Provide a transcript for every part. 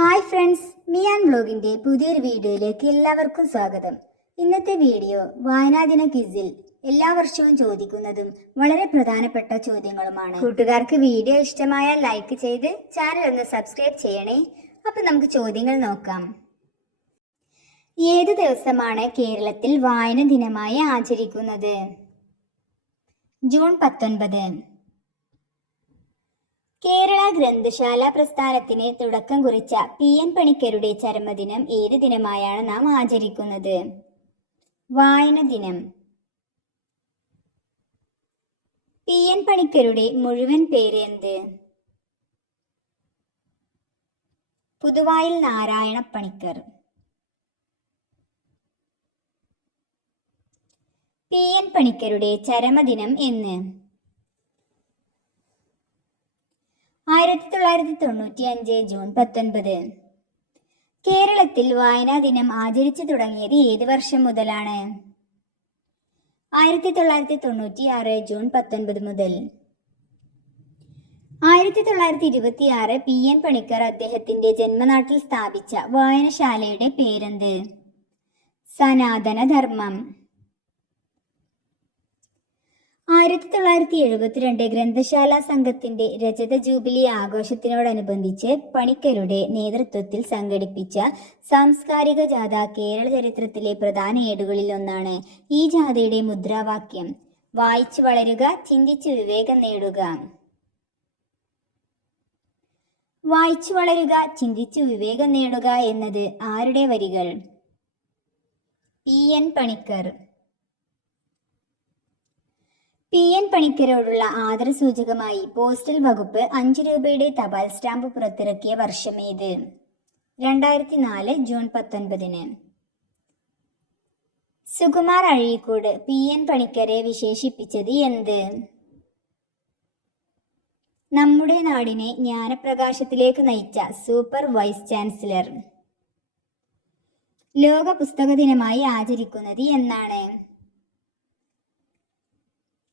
Hi friends, Mian വ്ലോഗിന്റെ പുതിയൊരു വീഡിയോയിലേക്ക് എല്ലാവർക്കും സ്വാഗതം. ഇന്നത്തെ വീഡിയോ വായനാദിന ക്വിസിൽ എല്ലാ വർഷവും ചോദിക്കുന്നതും വളരെ പ്രധാനപ്പെട്ട ചോദ്യങ്ങളുമാണ്. കൂട്ടുകാർക്ക് വീഡിയോ ഇഷ്ടമായാൽ ലൈക്ക് ചെയ്ത് ചാനൽ ഒന്ന് സബ്സ്ക്രൈബ് ചെയ്യണേ. അപ്പൊ നമുക്ക് ചോദ്യങ്ങൾ നോക്കാം. ഏത് ദിവസമാണ് കേരളത്തിൽ വായന ദിനമായി ആചരിക്കുന്നത്? ജൂൺ 19. കേരള ഗ്രന്ഥശാല പ്രസ്ഥാനത്തിന് തുടക്കം കുറിച്ച PN പണിക്കരുടെ ചരമദിനം ഏത് ദിനമായാണ് നാം ആചരിക്കുന്നത്? വായന ദിനം. PN പണിക്കരുടെ മുഴുവൻ പേര് എന്ത്? പുതുവായിൽ നാരായണ പണിക്കർ. PN പണിക്കരുടെ ചരമദിനം എന്ന്? 1995 ജൂൺ 19. കേരളത്തിൽ വായനാ ദിനം ആചരിച്ചു തുടങ്ങിയത് ഏത് വർഷം മുതലാണ്? 1996 ജൂൺ 19 മുതൽ. 1926 PN പണിക്കർ അദ്ദേഹത്തിന്റെ ജന്മനാട്ടിൽ സ്ഥാപിച്ച വായനശാലയുടെ പേരെന്ത്? സനാതന ധർമ്മം. 1972 ഗ്രന്ഥശാല സംഘത്തിന്റെ രജത ജൂബിലി ആഘോഷത്തിനോടനുബന്ധിച്ച് പണിക്കരുടെ നേതൃത്വത്തിൽ സംഘടിപ്പിച്ച സാംസ്കാരിക ജാഥ കേരള ചരിത്രത്തിലെ പ്രധാന ഏടുകളിൽ ഒന്നാണ്. ഈ ജാഥയുടെ മുദ്രാവാക്യം വായിച്ചു വളരുക, ചിന്തിച്ചു വിവേകം നേടുക. വായിച്ചു വളരുക, ചിന്തിച്ചു വിവേകം നേടുക എന്നത് ആരുടെ വരികൾ? PN പണിക്കർ. PN പണിക്കരോടുള്ള ആദരസൂചകമായി പോസ്റ്റൽ വകുപ്പ് 5 രൂപയുടെ തപാൽ സ്റ്റാമ്പ് പുറത്തിറക്കിയ വർഷമേത്? 2004 ജൂൺ 19. സുകുമാർ അഴീക്കോട് PN പണിക്കരെ വിശേഷിപ്പിച്ചത് എന്ത്? നമ്മുടെ നാടിനെ ജ്ഞാനപ്രകാശത്തിലേക്ക് നയിച്ച സൂപ്പർ വൈസ് ചാൻസലർ. ലോക പുസ്തക ദിനമായി ആചരിക്കുന്നത് എന്നാണ്?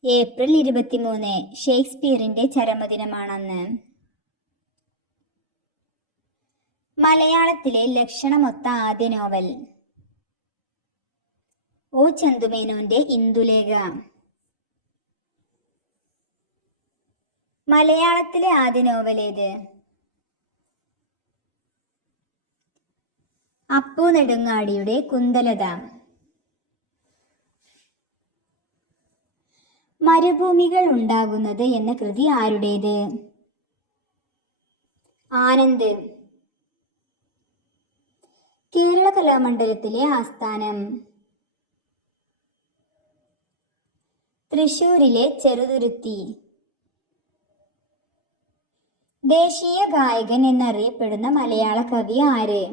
ഏപ്രിൽ 23. ഷേക്സ്പിയറിന്റെ ചരമദിനമാണെന്ന്. മലയാളത്തിലെ ലക്ഷണമൊത്ത ആദ്യ നോവൽ? O ചന്തുമേനോന്റെ ഇന്ദുലേഖ. മലയാളത്തിലെ ആദ്യ നോവൽ ഏത്? അപ്പു നെടുങ്ങാടിയുടെ കുന്തലത. മരുഭൂമികൾ ഉണ്ടാകുന്നത് എന്ന കൃതി ആരുടേത്? ആനന്ദ്. കേരള കലാമണ്ഡലത്തിലെ ആസ്ഥാനം? തൃശൂരിലെ ചെറുതുരുത്തി. ദേശീയ ഗായകൻ എന്നറിയപ്പെടുന്ന മലയാള കവി ആര്?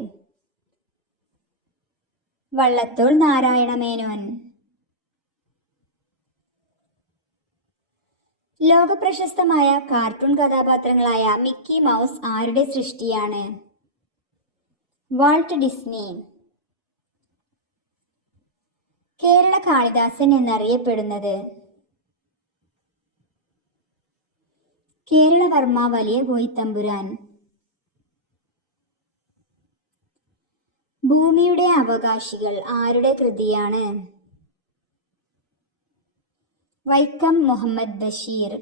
വള്ളത്തോൾ നാരായണ മേനോൻ. ലോകപ്രശസ്തമായ കാർട്ടൂൺ കഥാപാത്രങ്ങളായ മിക്കി മൗസ് ആരുടെ സൃഷ്ടിയാണ്? Walt Disney. കേരള കാളിദാസൻ എന്നറിയപ്പെടുന്നത്? കേരളവർമ്മ വലിയ കോയിത്തമ്പുരാൻ. ഭൂമിയുടെ അവകാശികൾ ആരുടെ കൃതിയാണ്? വൈക്കം മുഹമ്മദ് ബഷീർ.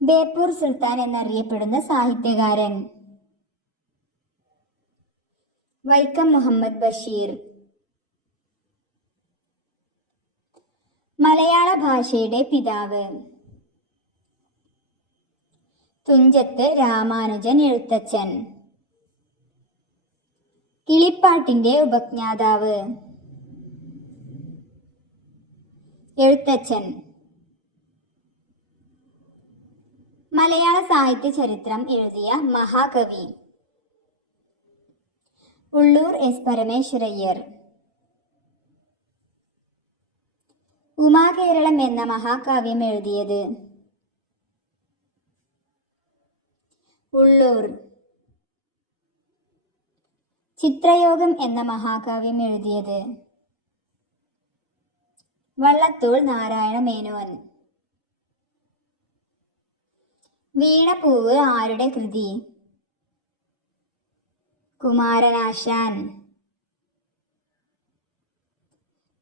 ബേപ്പൂർ സുൽത്താൻ എന്നറിയപ്പെടുന്ന സാഹിത്യകാരൻ? വൈക്കം മുഹമ്മദ് ബഷീർ. മലയാള ഭാഷയുടെ പിതാവ്? തുഞ്ചത്ത് രാമാനുജൻ എഴുത്തച്ഛൻ. കിളിപ്പാട്ടിന്റെ ഉപജ്ഞാതാവ്? എഴുത്തച്ഛൻ. മലയാള സാഹിത്യ ചരിത്രം എഴുതിയ മഹാകവി? ഉള്ളൂർ S പരമേശ്വരയ്യർ. ഉമാകേരളം എന്ന മഹാകാവ്യം എഴുതിയത്? ഉള്ളൂർ. ചിത്രയോഗം എന്ന മഹാകാവ്യം എഴുതിയത്? വള്ളത്തോൾ നാരായണ മേനോൻ. വീണപൂവ് ആരുടെ കൃതി? കുമാരനാശാൻ.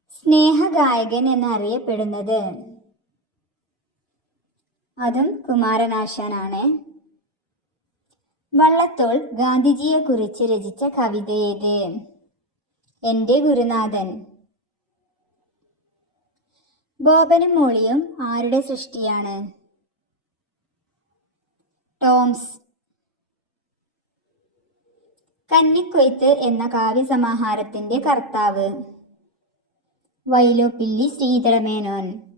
സ്നേഹഗായകൻ എന്നറിയപ്പെടുന്നത് അതും കുമാരനാശാനാണ്. വള്ളത്തോൾ ഗാന്ധിജിയെക്കുറിച്ച് രചിച്ച കവിത ഏത്? എൻ്റെ ഗുരുനാഥൻ. ബോബനും മോളിയും ആരുടെ സൃഷ്ടിയാണ്? ടോംസ്. കന്നിക്കൊയ്ത്ത് എന്ന കാവ്യസമാഹാരത്തിന്റെ കർത്താവ്? വൈലോപ്പിള്ളി ശ്രീധരമേനോൻ.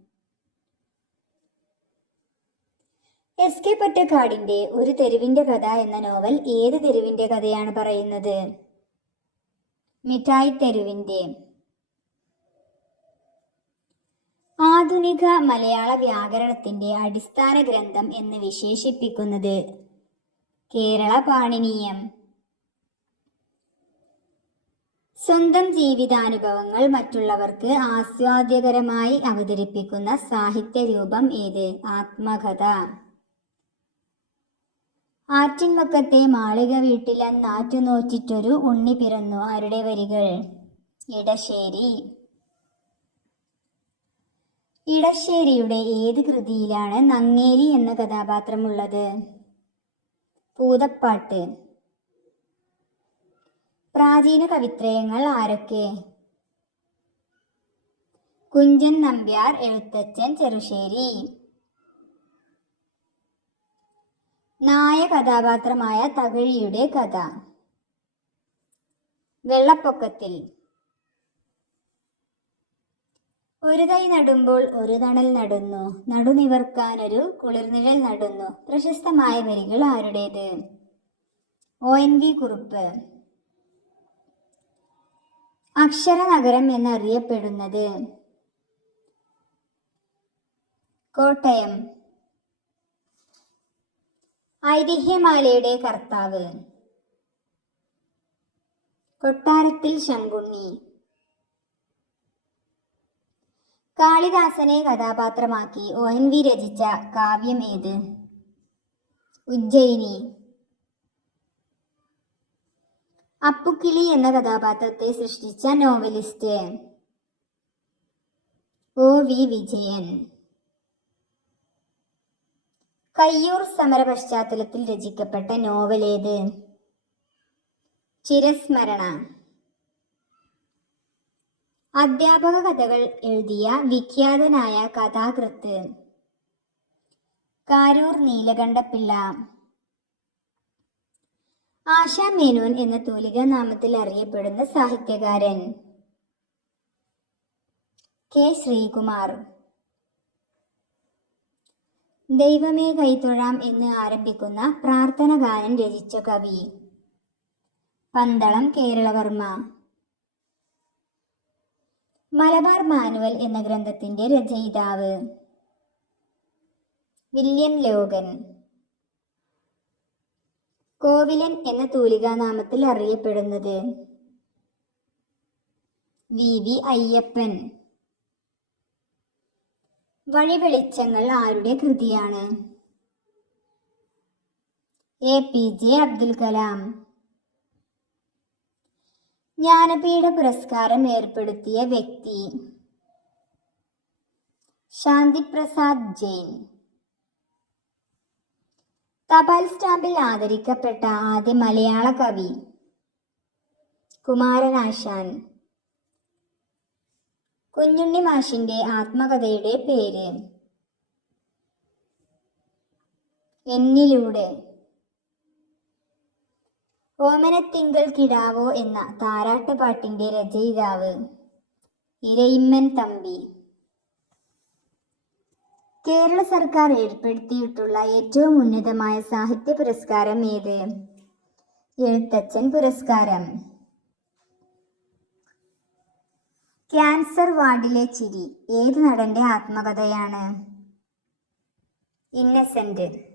എസ് കെ പൊറ്റക്കാടിന്റെ ഒരു തെരുവിന്റെ കഥ എന്ന നോവൽ ഏത് തെരുവിന്റെ കഥയാണ് പറയുന്നത്? മിഠായി തെരുവിന്റെ. ആധുനിക മലയാള വ്യാകരണത്തിന്റെ അടിസ്ഥാന ഗ്രന്ഥം എന്ന് വിശേഷിപ്പിക്കുന്നത്? കേരള പാണിനീയം. സ്വന്തം ജീവിതാനുഭവങ്ങൾ മറ്റുള്ളവർക്ക് ആസ്വാദ്യകരമായി അവതരിപ്പിക്കുന്ന സാഹിത്യരൂപം ഏത്? ആത്മകഥ. ആറ്റിൻവക്കത്തെ മാളിക വീട്ടിലന്നാറ്റുനോറ്റിട്ടൊരു ഉണ്ണി പിറന്നു ആരുടെ വരികൾ? ഇടശ്ശേരി. ഇടശ്ശേരിയുടെ ഏത് കൃതിയിലാണ് നങ്ങേലി എന്ന കഥാപാത്രമുള്ളത്? പൂതപ്പാട്ട്. പ്രാചീന കവിത്രയങ്ങൾ ആരൊക്കെ? കുഞ്ചൻ നമ്പ്യാർ, എഴുത്തച്ഛൻ, ചെറുശ്ശേരി. നായ കഥാപാത്രമായ തകഴിയുടെ കഥ? വെള്ളപ്പൊക്കത്തിൽ. ഒരു തൈ നടുമ്പോൾ ഒരു തണൽ നടുന്നു, നടുനിവർക്കാനൊരു കുളിർനിഴൽ നടുന്നു. പ്രശസ്തമായ വരികൾ ആരുടേത്? ONV കുറുപ്പ്. അക്ഷരനഗരം എന്നറിയപ്പെടുന്നത്? കോട്ടയം. ഐതിഹ്യമാലയുടെ കർത്താവ്? കൊട്ടാരത്തിൽ ശങ്കുണ്ണി. കാളിദാസനെ കഥാപാത്രമാക്കി ONV രചിച്ച കാവ്യം ഏത്? ഉജ്ജയിനി. അപ്പുക്കിളി എന്ന കഥാപാത്രത്തെ സൃഷ്ടിച്ച നോവലിസ്റ്റ്? OV വിജയൻ. കയ്യൂർ സമര പശ്ചാത്തലത്തിൽ രചിക്കപ്പെട്ട നോവലേത്? ചിരസ്മരണ. അധ്യാപക കഥകൾ എഴുതിയ വിഖ്യാതനായ കഥാകൃത്ത്? കാരൂർ നീലകണ്ഠപിള്ള. ആശാ മേനോൻ എന്ന തൂലികാ നാമത്തിൽ അറിയപ്പെടുന്ന സാഹിത്യകാരൻ? K. ശ്രീകുമാർ. ദൈവമേ കൈത്തൊഴാം എന്ന് ആരംഭിക്കുന്ന പ്രാർത്ഥന ഗാനം രചിച്ച കവി? പന്തളം കേരളവർമ്മ. മലബാർ മാനുവൽ എന്ന ഗ്രന്ഥത്തിന്റെ രചയിതാവ്? William Logan. കോവിലൻ എന്ന തൂലികാനാമത്തിൽ അറിയപ്പെടുന്നത്? VV അയ്യപ്പൻ. വഴിവെളിച്ചങ്ങൾ ആരുടെ കൃതിയാണ്? APJ അബ്ദുൽ കലാം. ജ്ഞാനപീഠ പുരസ്കാരം ഏർപ്പെടുത്തിയ വ്യക്തി? ശാന്തിപ്രസാദ് ജെയിൻ. തപാൽ സ്റ്റാമ്പിൽ ആദരിക്കപ്പെട്ട ആദ്യ മലയാള കവി? കുമാരനാശാൻ. കുഞ്ഞുണ്ണി മാഷിന്റെ ആത്മകഥയുടെ പേര്? എന്നിലൂടെ. ഓമനത്തിങ്കൾ കിടാവോ എന്ന താരാട്ടുപാട്ടിന്റെ രചയിതാവ്? ഇരയിമ്മൻ തമ്പി. കേരള സർക്കാർ ഏർപ്പെടുത്തിയിട്ടുള്ള ഏറ്റവും ഉന്നതമായ സാഹിത്യ പുരസ്കാരം ഏത്? എഴുത്തച്ഛൻ പുരസ്കാരം. ക്യാൻസർ വാർഡിലെ ചിരി ഏത് നടന്റെ ആത്മകഥയാണ്? ഇന്നസെന്റ്.